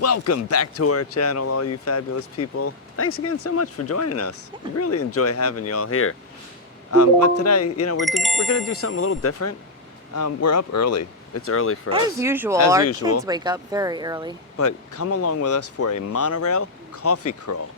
Welcome back to our channel, all you fabulous people. Thanks again so much for joining us. We really enjoy having you all here. But today, we're gonna do something a little different. We're up early. It's early for us. As usual, our kids wake up very early. But come along with us for a monorail coffee crawl.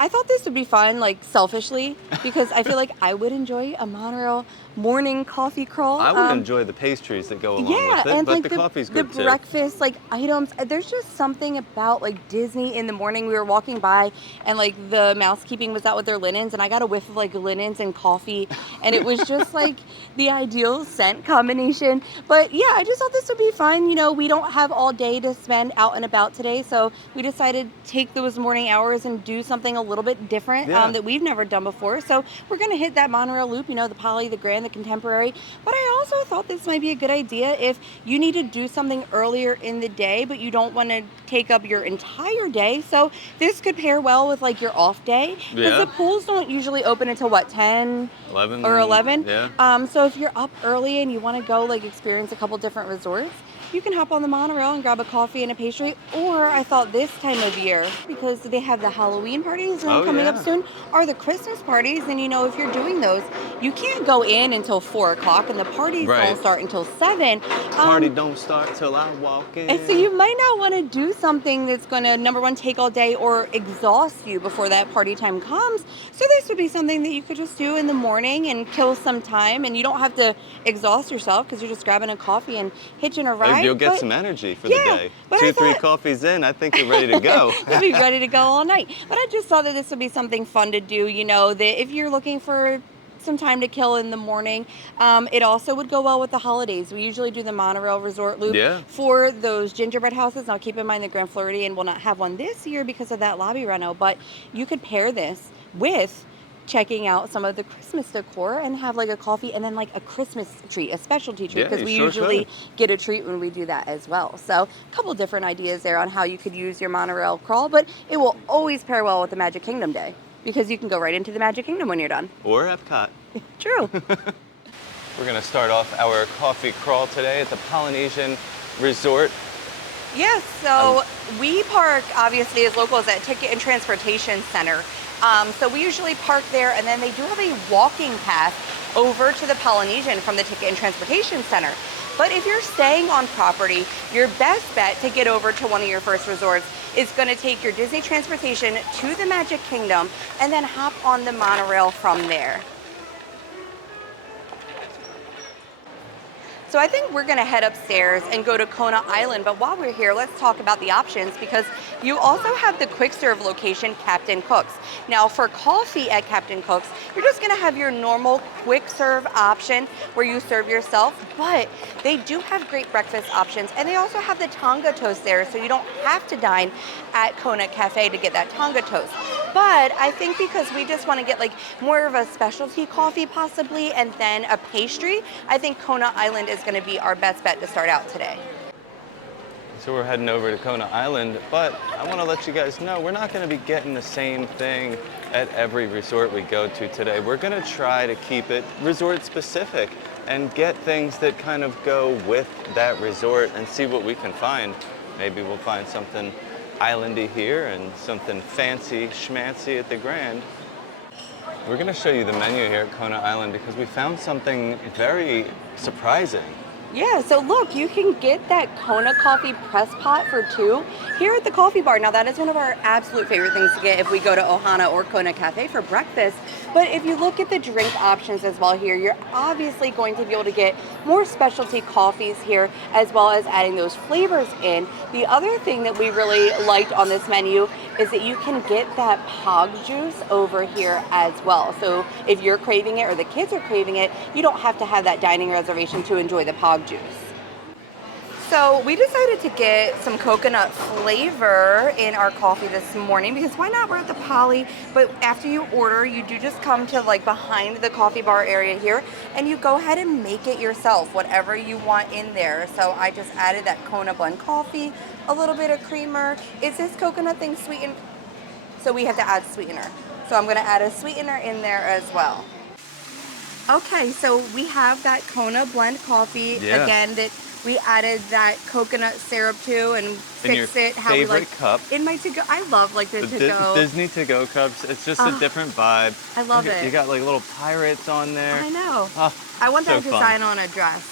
I thought this would be fun, like selfishly, because I feel like I would enjoy a monorail morning coffee crawl. I would enjoy the pastries that go along with it, and but like the coffee's good too. The breakfast like items. There's just something about like Disney in the morning. We were walking by and like the mousekeeping was out with their linens, and I got a whiff of like linens and coffee, and it was just like the ideal scent combination. But yeah, I just thought this would be fun. You know, we don't have all day to spend out and about today, so we decided to take those morning hours and do something a little bit different that we've never done before. So we're gonna hit that monorail loop, you know, the Poly, the Grand, the Contemporary. But I also thought this might be a good idea if you need to do something earlier in the day, but you don't want to take up your entire day. So this could pair well with like your off day, because the pools don't usually open until what, 10? 11 or 11. Yeah. So if you're up early and you want to go like experience a couple different resorts, you can hop on the monorail and grab a coffee and a pastry. Or I thought this time of year, because they have the Halloween parties coming up soon, or the Christmas parties. And you know, if you're doing those, you can't go in until 4 o'clock, and the parties don't start until 7. Party don't start till I walk in. And so you might not want to do something that's going to, number one, take all day or exhaust you before that party time comes. So this would be something that you could just do in the morning and kill some time, and you don't have to exhaust yourself because you're just grabbing a coffee and hitching a ride. You'll get some energy for the day. 2, 3 coffees in, I think you're ready to go. You'll be ready to go all night. But I just thought that this would be something fun to do, you know, that if you're looking for some time to kill in the morning. It also would go well with the holidays. We usually do the Monorail Resort Loop for those gingerbread houses. Now keep in mind the Grand Floridian will not have one this year because of that lobby reno, but you could pair this with checking out some of the Christmas decor and have like a coffee and then like a Christmas treat, a specialty treat, because we usually get a treat when we do that as well. So a couple different ideas there on how you could use your monorail crawl, but it will always pair well with the Magic Kingdom day, because you can go right into the Magic Kingdom when you're done. Or Epcot. True. We're gonna start off our coffee crawl today at the Polynesian Resort. Yes, so we park obviously as locals at Ticket and Transportation Center. So we usually park there, and then they do have a walking path over to the Polynesian from the Ticket and Transportation Center. But if you're staying on property, your best bet to get over to one of your first resorts is going to take your Disney transportation to the Magic Kingdom and then hop on the monorail from there. So I think we're gonna head upstairs and go to Kona Island, but while we're here, let's talk about the options, because you also have the quick serve location, Captain Cook's. Now for coffee at Captain Cook's, you're just gonna have your normal quick serve option where you serve yourself, but they do have great breakfast options, and they also have the Tonga toast there, so you don't have to dine at Kona Cafe to get that Tonga toast. But I think because we just wanna get like more of a specialty coffee possibly, and then a pastry, I think Kona Island is going to be our best bet to start out today. So we're heading over to Kona Island, but I want to let you guys know we're not going to be getting the same thing at every resort we go to today. We're going to try to keep it resort specific and get things that kind of go with that resort and see what we can find. Maybe we'll find something islandy here and something fancy schmancy at the Grand. We're going to show you the menu here at Kona Island because we found something very surprising. Yeah, so look, you can get that Kona coffee press pot for 2 here at the coffee bar. Now that is one of our absolute favorite things to get if we go to Ohana or Kona Cafe for breakfast. But if you look at the drink options as well here, you're obviously going to be able to get more specialty coffees here, as well as adding those flavors in. The other thing that we really liked on this menu is that you can get that pog juice over here as well. So if you're craving it or the kids are craving it, you don't have to have that dining reservation to enjoy the pog juice. So we decided to get some coconut flavor in our coffee this morning, because why not? We're at the Poly, but after you order, you do just come to like behind the coffee bar area here, and you go ahead and make it yourself, whatever you want in there. So I just added that Kona blend coffee, a little bit of creamer. Is this coconut thing sweetened? So we have to add sweetener. So I'm gonna add a sweetener in there as well. Okay, so we have that Kona blend coffee Yeah. again that we added that coconut syrup to and In your fixed it how we favorite like cup. in my to-go. I love like the The to-go. Disney to-go cups. It's just a Oh, different vibe. I love Look at- You it. got like little pirates on there. I know. Oh, I want so that fun. design on a dress.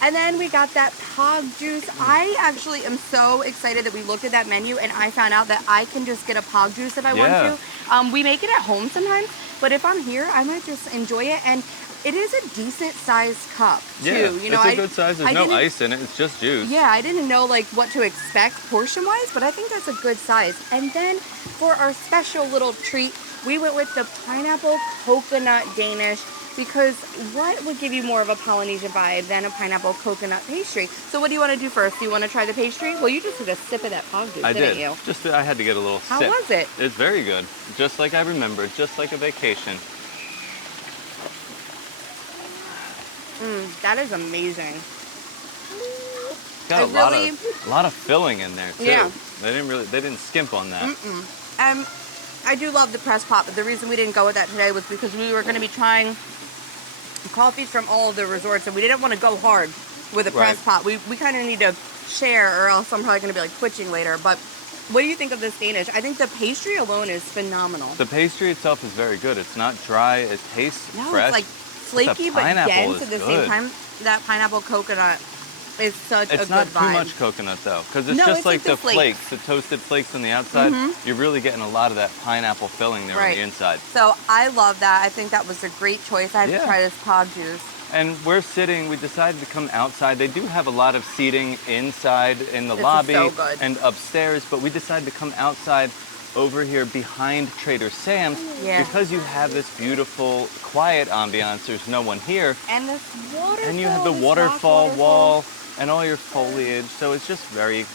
And then we got that pog juice. I actually am so excited that we looked at that menu and I found out that I can just get a pog juice if I Yeah. want to. We make it at home sometimes, but if I'm here, I might just enjoy it. And it is a decent sized cup too. Yeah, You know, it's a good size. There's I no didn't- ice in it. It's just juice. Yeah, I didn't know like what to expect portion wise, but I think that's a good size. And then for our special little treat, we went with the pineapple coconut Danish because what would give you more of a Polynesian vibe than a pineapple coconut pastry? So what do you want to do first? Do you want to try the pastry? Well, you just took a sip of that pog juice, I didn't did. you? Just I had to get a little How sip. was it? It's very good. Just like I remembered. Just like a vacation. That is amazing. Got It really- a lot of filling in there too. Yeah. They didn't skimp on that. I do love the press pot, but the reason we didn't go with that today was because we were going to be trying coffees from all of the resorts, and we didn't want to go hard with a press Right. pot. We kind of need to share, or else I'm probably going to be like twitching later. But what do you think of this Danish? I think the pastry alone is phenomenal. The pastry itself is very good. It's not dry. It tastes No, fresh. it's like flaky but pineapple dense is at the same good. time. That pineapple coconut is such a It's good not vibe. too much coconut though, because it's No, just it's like like the the flakes, the toasted flakes on the outside. You're really getting a lot of that pineapple filling there on Right. the inside. So I love that. I think that was a great choice. I had Yeah. to try this pog juice. And we decided to come outside. They do have a lot of seating inside in the This is lobby so good. and upstairs, but we decided to come outside over here behind Trader Sam's Yeah. because you have this beautiful, quiet ambiance. There's no one here. And this waterfall. And you have the this waterfall rock wall and all your foliage. So it's just very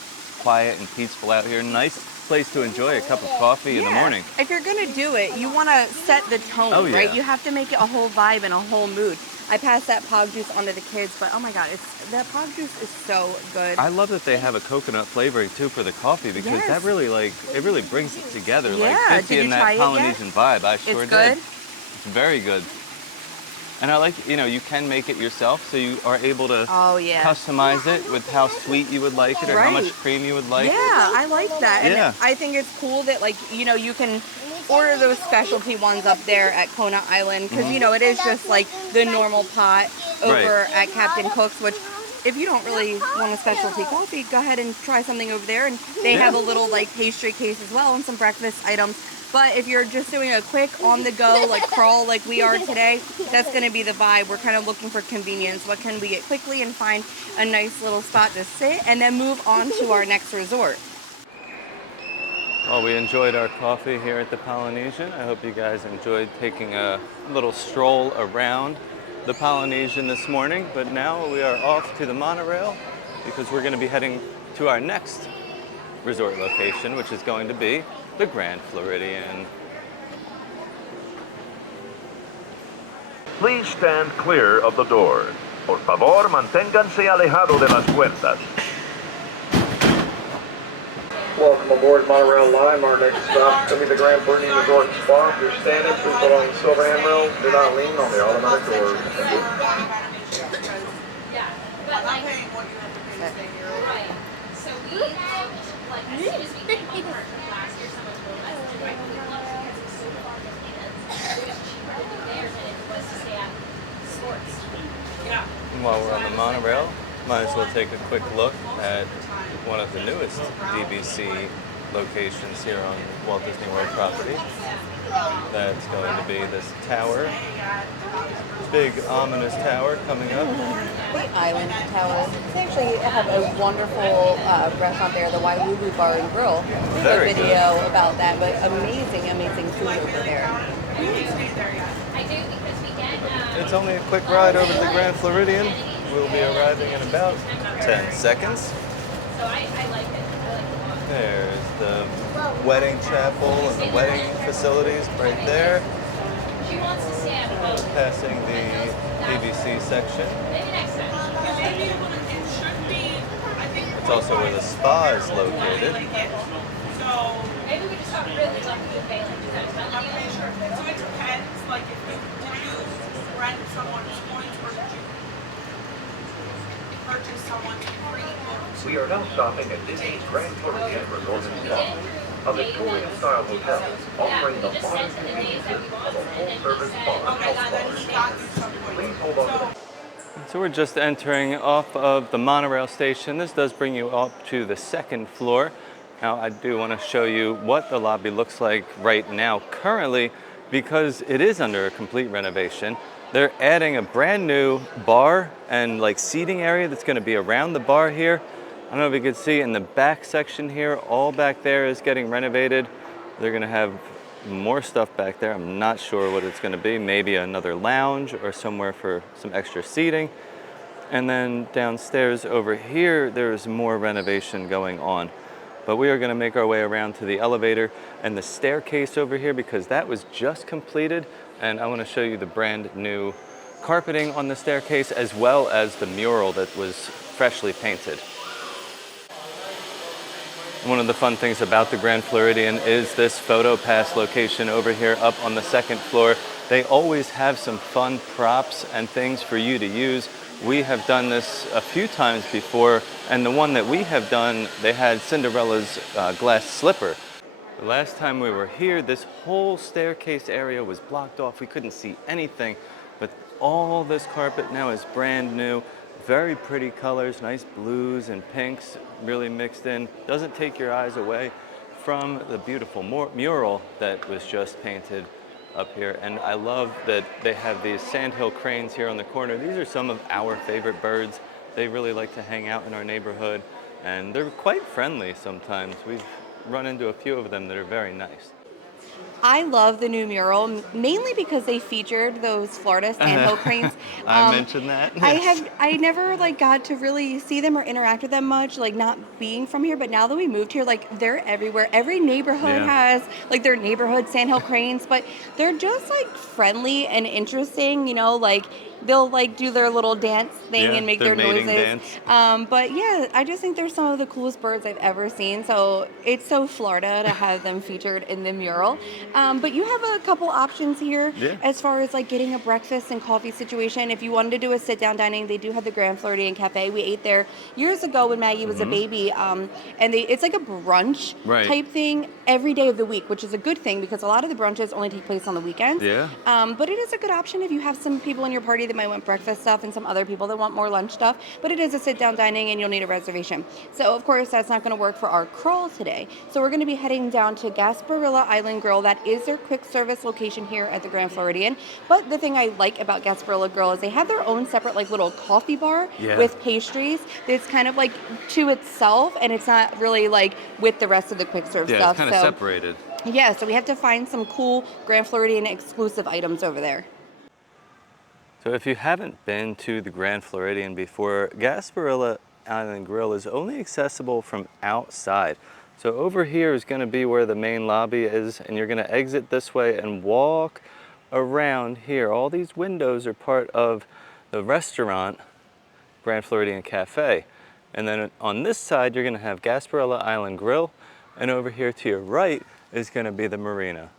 quiet and peaceful out here. Nice place to enjoy a cup of coffee in the Yeah. morning. If you're gonna do it, you want to set the tone, Oh, yeah. right? You have to make it a whole vibe and a whole mood. I passed that pog juice on to the kids, but oh my god, that pog juice is so good. I love that they have a coconut flavoring too for the coffee because Yes. that really it really brings it together. Yeah, Like fits did you in you try that it yet? Polynesian vibe. I sure It's did. good? It's very good. And I like, you can make it yourself, so you are able to Oh yeah. customize it with how sweet you would like it or how much Right. cream you would like. Yeah, I like that. Yeah. And I think it's cool that you can order those specialty ones up there at Kona Island because it is just like the normal pot over at Captain Cook's, which if you don't really want a specialty coffee, go ahead and try something over there. And they have a little like pastry case as well and some breakfast items. But if you're just doing a quick on the go like crawl like we are today, that's going to be the vibe. We're kind of looking for convenience. What can we get quickly and find a nice little spot to sit and then move on to our next resort. Well, we enjoyed our coffee here at the Polynesian. I hope you guys enjoyed taking a little stroll around the Polynesian this morning. But now we are off to the monorail because we're going to be heading to our next resort location, which is going to be the Grand Floridian. Please stand clear of the doors. Por favor, manténganse alejado de las puertas. Welcome aboard Monorail Lime. Our next stop is going to be the Grand Floridian Resort and Spa. If you're standing, please put on the silver handrail. Do not lean on the automatic doors. Thank you. Yeah, but like, right. So we like, as soon as we came home from last year, someone told us, like, we love it because it's so far from Canada. It was cheaper to live there than it was to stay at sports. Yeah. And while we're on the monorail, might as well take a quick look at one of the newest DVC locations here on Walt Disney World property. That's going to be this tower, big ominous tower coming up. The Island Tower. They actually have a wonderful restaurant there, the Wailulu Bar and Grill. We have a Very video about that, but amazing, amazing food over there. I do because we get, It's only a quick ride over to the Grand Floridian. We'll be arriving in about 10 seconds. so I like it. I like it a lot. There's the wedding chapel and the wedding facilities right there. She wants to stay at home. Passing the DVC section. Maybe next time. It's also where the spa is located. Maybe we just got really lucky with Bailey. Because I was telling you. So it depends, like if you do rent someone's points or did you purchase someone's free points? We are now stopping at Disney's Grand Floridian Resort and Spa, a Victorian-style hotel offering the modern conveniences of a full-service spa. Okay, then he got you some points. Please hold on to the So we're just entering off of the monorail station. This does bring you up to the second floor. Now I do want to show you what the lobby looks like right now currently, because it is under a complete renovation. They're adding a brand new bar and like seating area that's going to be around the bar here. I don't know if you can see in the back section here, all back there is getting renovated. They're going to have more stuff back there. I'm not sure what it's going to be. Maybe another lounge or somewhere for some extra seating. And then downstairs over here, there's more renovation going on. But we are going to make our way around to the elevator and the staircase over here because that was just completed. And I want to show you the brand new carpeting on the staircase as well as the mural that was freshly painted. One of the fun things about the Grand Floridian is this photo pass location over here up on the second floor. They always have some fun props and things for you to use. We have done this a few times before, and the one that we have done, they had Cinderella's glass slipper. The last time we were here, this whole staircase area was blocked off. We couldn't see anything, but all this carpet now is brand new. Very pretty colors, nice blues and pinks really mixed in. Doesn't take your eyes away from the beautiful mural that was just painted up here. And I love that they have these sandhill cranes here on the corner. These are some of our favorite birds. They really like to hang out in our neighborhood, and they're quite friendly sometimes. We've run into a few of them that are very nice. I love the new mural, mainly because they featured those Florida sandhill cranes. I mentioned that. I never like got to really see them or interact with them much, like not being from here. But now that we moved here, like they're everywhere. Every neighborhood has like their neighborhood sandhill cranes, but they're just like friendly and interesting. You know, like they'll like do their little dance thing and make their noises. Dance. But yeah, I just think they're some of the coolest birds I've ever seen. So it's so Florida to have them featured in the mural. But you have a couple options here as far as like getting a breakfast and coffee situation. If you wanted to do a sit-down dining, they do have the Grand Floridian Cafe. We ate there years ago when Maggie was a baby, and it's like a brunch type thing every day of the week, which is a good thing because a lot of the brunches only take place on the weekends. But it is a good option if you have some people in your party that might want breakfast stuff and some other people that want more lunch stuff. But it is a sit-down dining and you'll need a reservation. So of course that's not going to work for our crawl today. So we're going to be heading down to Gasparilla Island Grill. That is their quick service location here at the Grand Floridian. But the thing I like about Gasparilla Grill is they have their own separate like little coffee bar with pastries. It's kind of like to itself, and it's not really like with the rest of the quick serve stuff. It's kind of separated. Yeah, so we have to find some cool Grand Floridian exclusive items over there. So if you haven't been to the Grand Floridian before, Gasparilla Island Grill is only accessible from outside. So over here is going to be where the main lobby is, and you're going to exit this way and walk around here. All these windows are part of the restaurant, Grand Floridian Cafe. And then on this side, you're going to have Gasparilla Island Grill, and over here to your right is going to be the marina.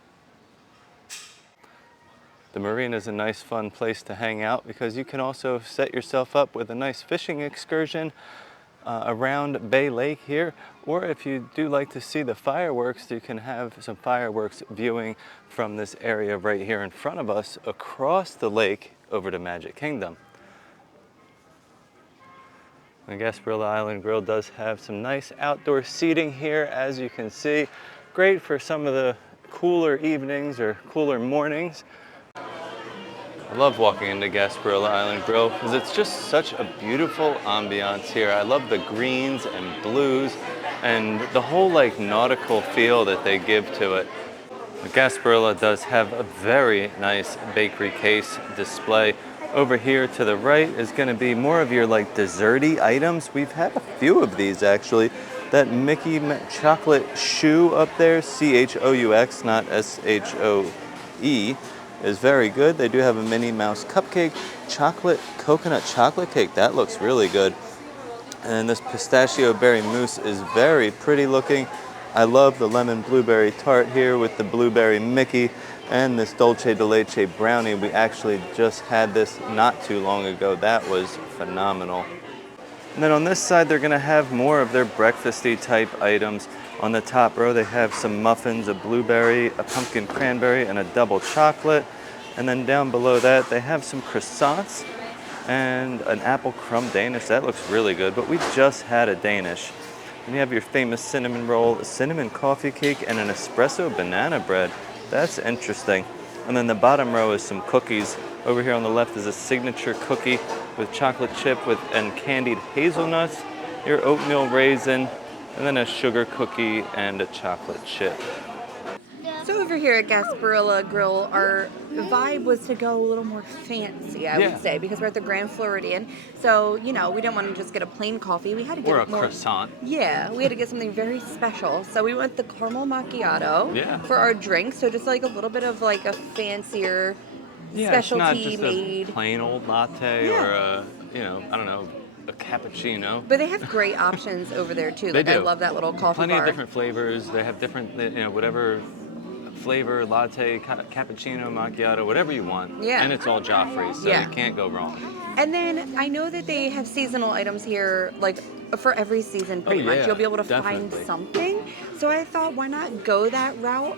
The marina is a nice fun place to hang out because you can also set yourself up with a nice fishing excursion around Bay Lake here, or if you do like to see the fireworks, you can have some fireworks viewing from this area right here in front of us across the lake over to Magic Kingdom. The Gasparilla Island Grill does have some nice outdoor seating here, as you can see. Great for some of the cooler evenings or cooler mornings. I love walking into Gasparilla Island Grill because it's just such a beautiful ambiance here. I love the greens and blues and the whole like nautical feel that they give to it. The Gasparilla does have a very nice bakery case display. Over here to the right is going to be more of your like desserty items. We've had a few of these actually. That Mickey chocolate shoe up there, C-H-O-U-X, not S-H-O-E. is very good. They do have a Minnie Mouse cupcake, coconut chocolate cake. That looks really good. And this pistachio berry mousse is very pretty looking. I love the lemon blueberry tart here with the blueberry Mickey. And this dulce de leche brownie, we actually just had this not too long ago. That was phenomenal. And then on this side, they're gonna have more of their breakfasty type items. On the top row, they have some muffins, a blueberry, a pumpkin cranberry, and a double chocolate. And then down below that, they have some croissants and an apple crumb Danish. That looks really good, but we just had a Danish. And you have your famous cinnamon roll, a cinnamon coffee cake, and an espresso banana bread. That's interesting. And then the bottom row is some cookies. Over here on the left is a signature cookie with chocolate chip and candied hazelnuts, your oatmeal raisin, and then a sugar cookie and a chocolate chip. So over here at Gasparilla Grill, our vibe was to go a little more fancy, I would say, because we're at the Grand Floridian. So, you know, we didn't want to just get a plain coffee. We had to get Or a more, croissant. Yeah, we had to get something very special. So we went the caramel macchiato for our drink. So just like a little bit of like a fancier specialty it's not made. just a plain old latte or a, you know, I don't know, a cappuccino. But they have great options over there too. They Like do. I love that little coffee Plenty bar. of different flavors. They have different, you know, whatever flavor, latte, cappuccino, macchiato, whatever you want. Yeah. And it's all Joffrey, so you can't go wrong. And then I know that they have seasonal items here, like for every season pretty much. You'll be able to find something. So I thought, why not go that route?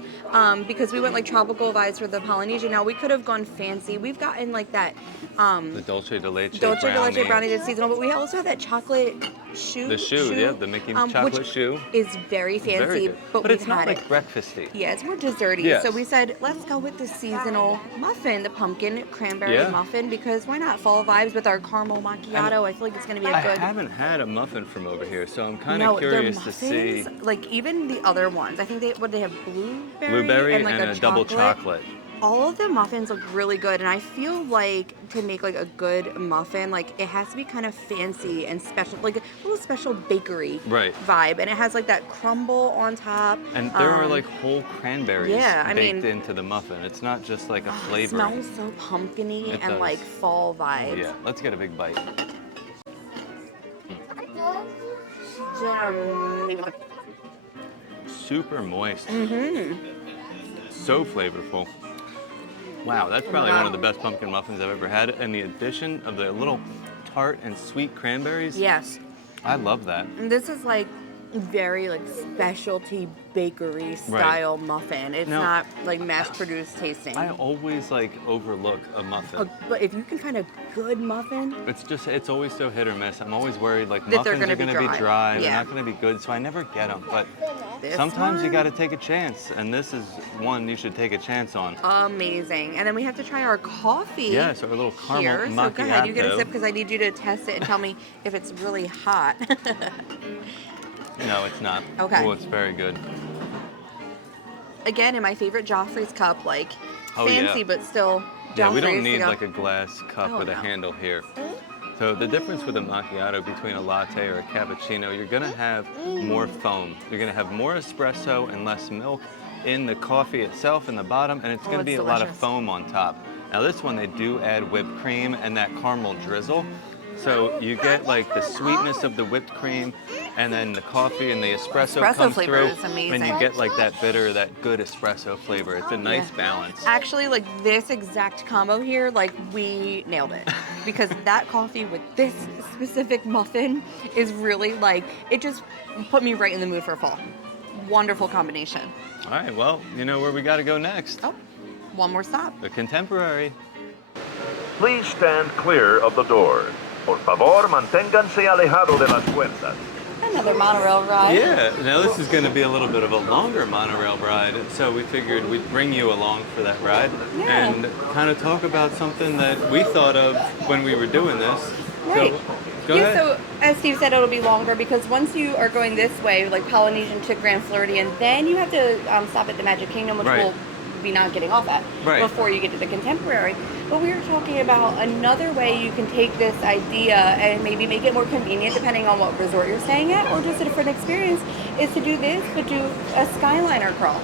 Because we went like tropical vibes for the Polynesian. Now we could have gone fancy. We've gotten like that The dulce de leche brownie that's seasonal, but we also have that chocolate shoe. The shoe, the Mickey chocolate which shoe. is very fancy, Very good. but it's we've not had like it. breakfasty. Yeah, it's more desserty. Yes. So we said, let's go with the seasonal muffin, the pumpkin cranberry muffin, because why not? Fall vibes with our caramel macchiato. I feel like it's going to be a good. I haven't had a muffin from over here, so I'm kind of curious to see. Like even the other ones, I think they have Blueberry and like and a double chocolate. All of the muffins look really good, and I feel like to make like a good muffin, like it has to be kind of fancy and special, like a little special bakery vibe, and it has like that crumble on top. And there are like whole cranberries I baked mean, into the muffin. It's not just like a flavor. It smells so pumpkin-y and does. like fall vibes. Oh, yeah, let's get a big bite. Super moist. So flavorful. Wow, that's probably one of the best pumpkin muffins I've ever had. And the addition of the little tart and sweet cranberries. Yes. I love that. And this is like very like specialty bakery style muffin. It's not like mass produced tasting. I always like overlook a muffin. But if you can find a good muffin, it's always so hit or miss. I'm always worried like that muffins are going to be dry. They're Yeah. not going to be good, so I never get them. But This sometimes you one? got to take a chance, and this is one you should take a chance on. Amazing. And then we have to try our coffee. Yeah, so our little caramel here. macchiato. So go ahead, you get a sip because I need you to test it and tell me if it's really hot. No, it's not. Okay. Oh, it's very good. Again, in my favorite Joffrey's cup, like Oh, fancy yeah. but still Joffrey's. Yeah, we don't need you know. like a glass cup Oh, with a no. handle here. So the difference with a macchiato between a latte or a cappuccino, you're gonna have more foam. You're gonna have more espresso and less milk in the coffee itself in the bottom, and it's gonna be a lot of foam on top. Now this one, they do add whipped cream and that caramel drizzle. So you get like the sweetness of the whipped cream, and then the coffee and the espresso comes flavor through, is amazing. and you get like that bitter, that good espresso flavor. It's a nice balance. Actually, like this exact combo here, like we nailed it. Because that coffee with this specific muffin is really like, it just put me right in the mood for fall. Wonderful combination. All right, well, you know where we got to go next. Oh, one more stop. The Contemporary. Please stand clear of the doors. Por favor, manténganse alejado de las puertas. Another monorail ride. Yeah, now this is going to be a little bit of a longer monorail ride, so we figured we'd bring you along for that ride and kind of talk about something that we thought of when we were doing this. Right. So, go ahead. So as Steve said, it'll be longer because once you are going this way, like Polynesian to Grand Floridian, then you have to stop at the Magic Kingdom, which we'll be not getting off at before you get to the Contemporary. But we were talking about another way you can take this idea and maybe make it more convenient depending on what resort you're staying at or just a different experience is to do this, but do a Skyliner crawl.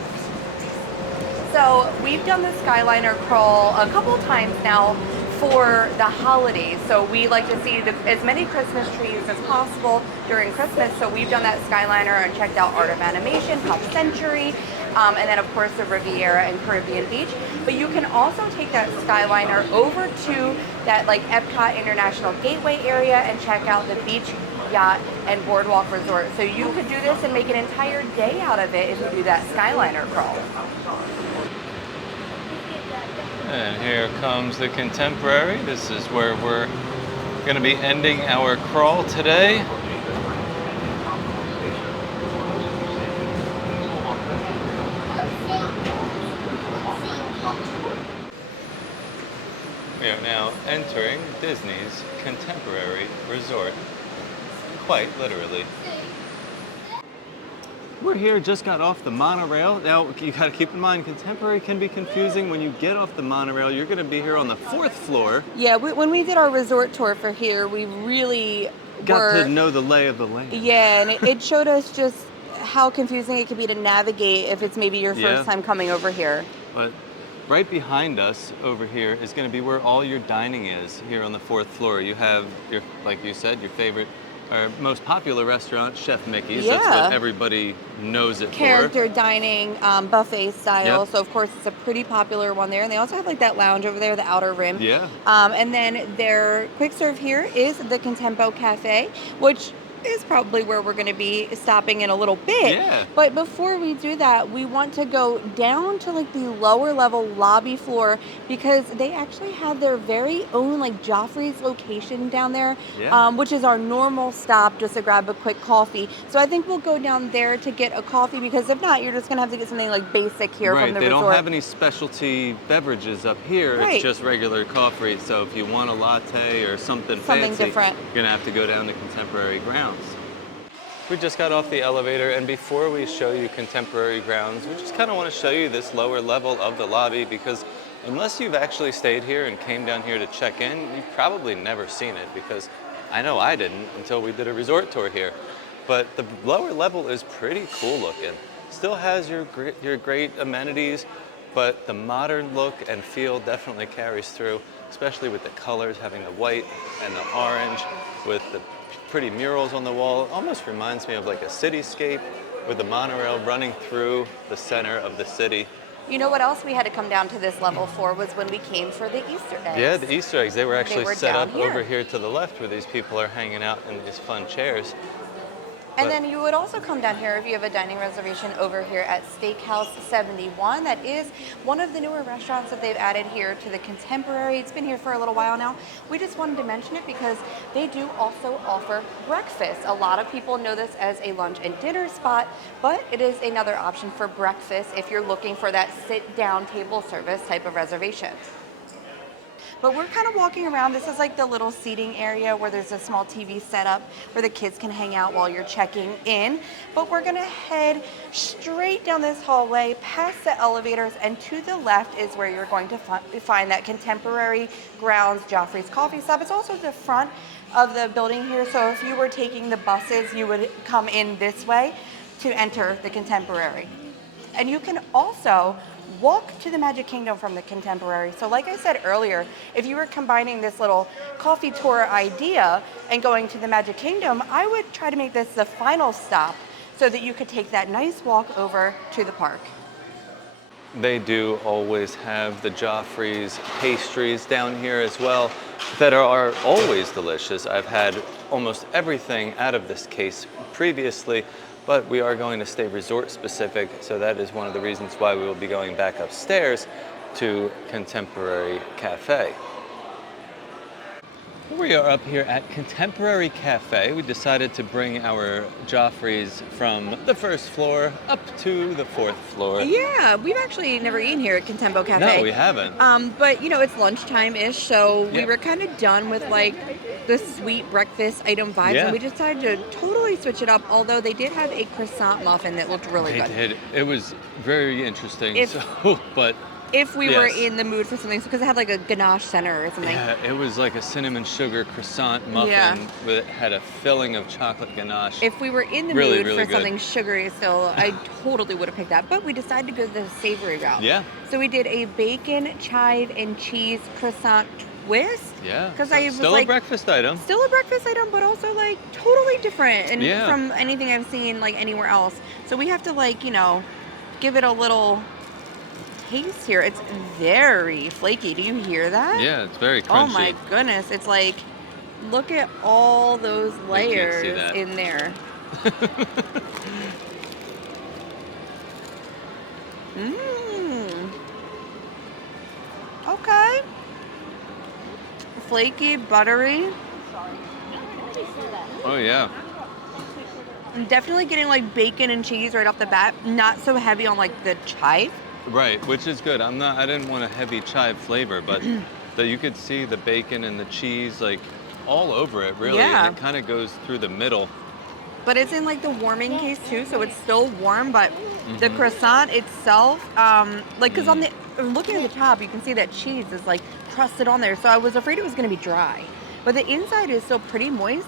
So we've done the Skyliner crawl a couple times now for the holidays. So we like to see as many Christmas trees as possible during Christmas. So we've done that Skyliner and checked out Art of Animation, Pop Century, and then of course the Riviera and Caribbean Beach. But you can also take that Skyliner over to that like Epcot International Gateway area and check out the beach, yacht, and boardwalk resort. So you could do this and make an entire day out of it if you do that Skyliner crawl. And here comes the Contemporary. This is where we're going to be ending our crawl today. We are now entering Disney's Contemporary Resort. Quite literally. We're here, just got off the monorail. Now, you gotta keep in mind, Contemporary can be confusing. When you get off the monorail, you're gonna be here on the 4th floor. Yeah, when we did our resort tour for here, we really Got to know the lay of the land. Yeah, and it showed us just how confusing it could be to navigate if it's maybe your first time coming over here. But right behind us over here is gonna be where all your dining is here on the 4th floor. You have, your, like you said, your favorite, our most popular restaurant, Chef Mickey's. Yeah. That's what everybody knows it Character dining, buffet style. Yep. So of course it's a pretty popular one there. And they also have like that lounge over there, the Outer Rim. Yeah. And then their quick serve here is the Contempo Cafe, which is probably where we're going to be stopping in a little bit. Yeah. But before we do that, we want to go down to like the lower level lobby floor because they actually have their very own like Joffrey's location down there, which is our normal stop just to grab a quick coffee. So I think we'll go down there to get a coffee because if not, you're just going to have to get something like basic here from the They resort. don't have any specialty beverages up here. Right. It's just regular coffee. So if you want a latte or something fancy, different, you're gonna have to go down to Contemporary Grounds. We just got off the elevator, and before we show you Contemporary Grounds, we just kind of want to show you this lower level of the lobby because unless you've actually stayed here and came down here to check in, you've probably never seen it because I know I didn't until we did a resort tour here. But the lower level is pretty cool looking. Still has your great amenities, but the modern look and feel definitely carries through, especially with the colors, having the white and the orange with the pretty murals on the wall. It almost reminds me of like a cityscape with the monorail running through the center of the city. You know what else we had to come down to this level for was when we came for the Easter eggs. Yeah, the Easter eggs. They were actually set down up here. over here to the left where these people are hanging out in these fun chairs. And then you would also come down here if you have a dining reservation over here at Steakhouse 71. That is one of the newer restaurants that they've added here to the Contemporary. It's been here for a little while now. We just wanted to mention it because they do also offer breakfast. A lot of people know this as a lunch and dinner spot, but it is another option for breakfast if you're looking for that sit-down table service type of reservation. But we're kind of walking around. This is like the little seating area where there's a small TV setup where the kids can hang out while you're checking in. But we're gonna head straight down this hallway, past the elevators, and to the left is where you're going to find that Contemporary Grounds Joffrey's Coffee Stop. It's also the front of the building here, so if you were taking the buses, you would come in this way to enter the Contemporary. And you can also walk to the Magic Kingdom from the Contemporary. So like I said earlier, if you were combining this little coffee tour idea and going to the Magic Kingdom, I would try to make this the final stop so that you could take that nice walk over to the park. They do always have the Joffrey's pastries down here as well that are always delicious. I've had almost everything out of this case previously, but we are going to stay resort specific, so that is one of the reasons why we will be going back upstairs to Contemporary Cafe. We are up here at Contemporary Cafe. We decided to bring our Joffrey's from the 1st floor up to the 4th floor. Yeah, we've actually never eaten here at Contempo Cafe. No, we haven't. But you know, it's lunchtime-ish, so we Yep. were kind of done with like the sweet breakfast item vibes, Yeah. and we decided to totally switch it up, although they did have a croissant muffin that looked really They good. did. It was very interesting. But If we were yes. in the mood for something, because it had like a ganache center or something. yeah, it was like a cinnamon sugar croissant muffin Yeah. with had a filling of chocolate ganache. If we were in the Really, mood really for good. something sugary still, I totally would have picked that. But we decided to go the savory route. Yeah. So we did a bacon, chive, and cheese croissant twist. Yeah. Because so I was still like, a breakfast item. still a breakfast item, but also like totally different and Yeah. from anything I've seen like anywhere else. So we have to like, give it a little taste here. It's very flaky. Do you hear that? Yeah, it's very crunchy. Oh my goodness. It's like, look at all those They can't see layers that. in there. Mmm. Okay. Flaky, buttery. Oh yeah. I'm definitely getting like bacon and cheese right off the bat. Not so heavy on like the chive. Right, which is good. I didn't want a heavy chive flavor, but you could see the bacon and the cheese like all over it really. Yeah. And it kind of goes through the middle. But it's in like the warming case too, so it's still warm. But the croissant itself, because on the looking at the top, you can see that cheese is like crusted on there. So I was afraid it was going to be dry, but the inside is still pretty moist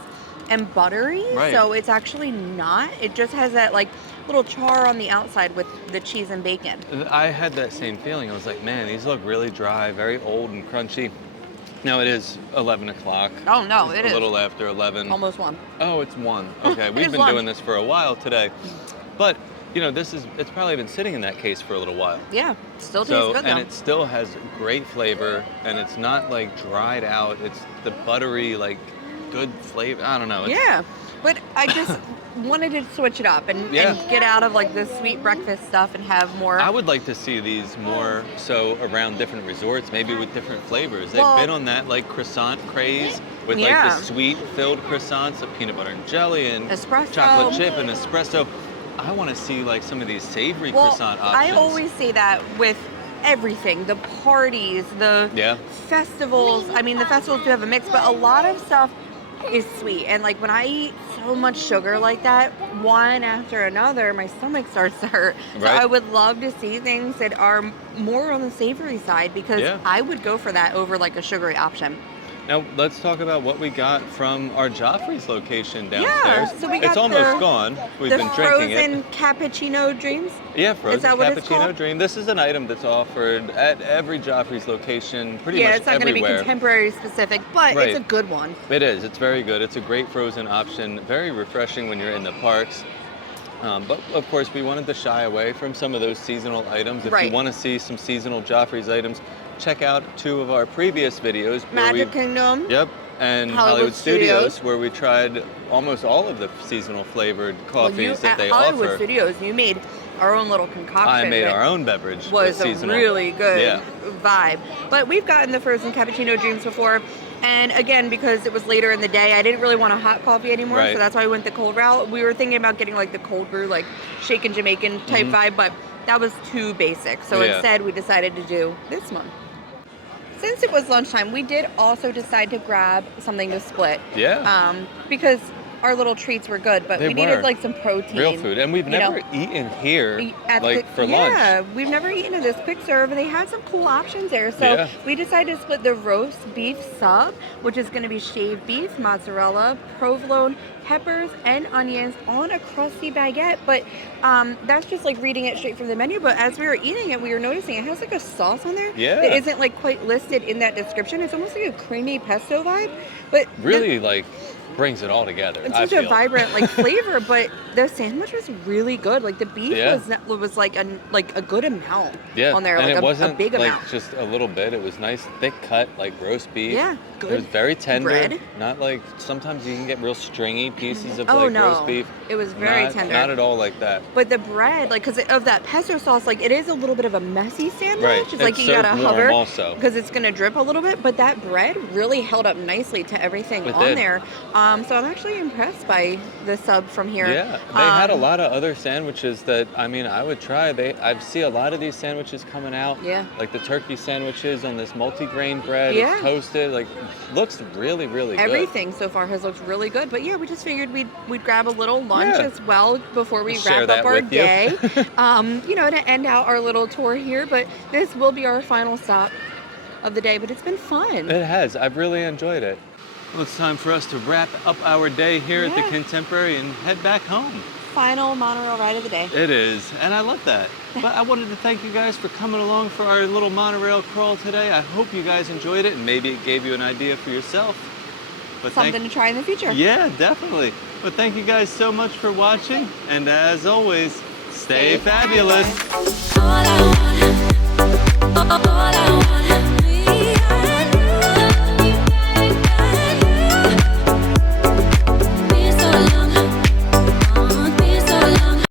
and buttery. Right. So it's actually not. It just has that like little char on the outside with the cheese and bacon. I had that same feeling. I was like, man, these look really dry, very old and crunchy. Now it is 11 o'clock. Oh no, it a is little after 11. almost one. Oh, it's 1. Okay, we've It's been 1. doing this for a while today. But, it's probably been sitting in that case for a little while. Yeah, still tastes So, good though. and it still has great flavor, and it's not like dried out. It's the buttery, like good flavor. I don't know. Yeah, but I just wanted to switch it up and get out of like the sweet breakfast stuff and have more. I would like to see these more so around different resorts, maybe with different flavors. They've Well- been on that like croissant craze with like Yeah. the sweet filled croissants of peanut butter and jelly and Espresso. chocolate chip and espresso. I want to see like some of these savory croissant I options. always say that with everything, the parties, the Yeah. festivals. I mean, the festivals do have a mix, but a lot of stuff is sweet. And like when I eat so much sugar like that, one after another, my stomach starts to hurt. So Right. I would love to see things that are more on the savory side because Yeah. I would go for that over like a sugary option. Now let's talk about what we got from our Joffrey's location downstairs. so we got it's almost the- gone. We've the been drinking it. frozen cappuccino dreams. Yeah, frozen that what it's cappuccino called? dream. This is an item that's offered at every Joffrey's location, pretty Yeah, much it's not going to be everywhere. contemporary specific, but Right. it's a good one. It is. It's very good. It's a great frozen option. Very refreshing when you're in the parks. But of course, we wanted to shy away from some of those seasonal items. If Right. you want to see some seasonal Joffrey's items, check out 2 of our previous videos. where Magic we- Kingdom. Yep. And Hollywood Studios, Studios. where we tried almost all of the seasonal flavored Well, coffees that at they Hollywood offer. Studios, you made our own little concoction. I made that our own beverage. was that's a seasonal. really good Yeah. vibe. But we've gotten the frozen cappuccino dreams before. And again, because it was later in the day, I didn't really want a hot coffee anymore. Right. So that's why we went the cold route. We were thinking about getting like the cold brew, like shaken Jamaican type vibe, but that was too basic. So Yeah. instead, we decided to do this one. Since it was lunchtime, we did also decide to grab something to split. Yeah. Because our little treats were good, but They we needed were. like some protein. Real food. And we've you know. never eaten here, At like, the- for lunch. Yeah, we've never eaten at this quick serve, and they had some cool options there. So Yeah. we decided to split the roast beef sub, which is going to be shaved beef, mozzarella, provolone, peppers, and onions on a crusty baguette. But that's just like reading it straight from the menu. But as we were eating it, we were noticing it has like a sauce on there Yeah. that isn't like quite listed in that description. It's almost like a creamy pesto vibe, but Really, like, brings it all together. it's I such a feel. vibrant like flavor, but the sandwich was really good. Like the beef Yeah. was like a good amount Yeah, on there, and like it a wasn't big like amount. just a little bit. It was nice, thick cut, like roast beef. Yeah, It good was very tender. bread. Not like sometimes you can get real stringy pieces of Oh, like no. roast beef. It was very Not- tender. Not at all like that. But the bread, like, because of that pesto sauce, like, it is a little bit of a messy sandwich. Right. It's like It's you gotta served warm hover also. because it's gonna drip a little bit. But that bread really held up nicely to everything It on did. there. So I'm actually impressed by the sub from here. Yeah, they had a Um, lot of other sandwiches that I would try. I see a lot of these sandwiches coming out. Yeah. Like the turkey sandwiches on this multi-grain bread. Yeah. It's toasted. Like looks really, really good. Everything so far has looked really good, but yeah, we just figured we'd grab a little lunch Yeah. as well before we Share wrap that up our with you. day. To end out our little tour here. But this will be our final stop of the day. But it's been fun. It has. I've really enjoyed it. Well, it's time for us to wrap up our day here at the Yeah. Contemporary and head back home. final monorail ride of the day. It is, and I love that. But I wanted to thank you guys for coming along for our little monorail crawl today. I hope you guys enjoyed it, and maybe it gave you an idea for yourself. But Something to try in the future. Yeah, definitely. But thank you guys so much for watching, and as always, stay fabulous. All I want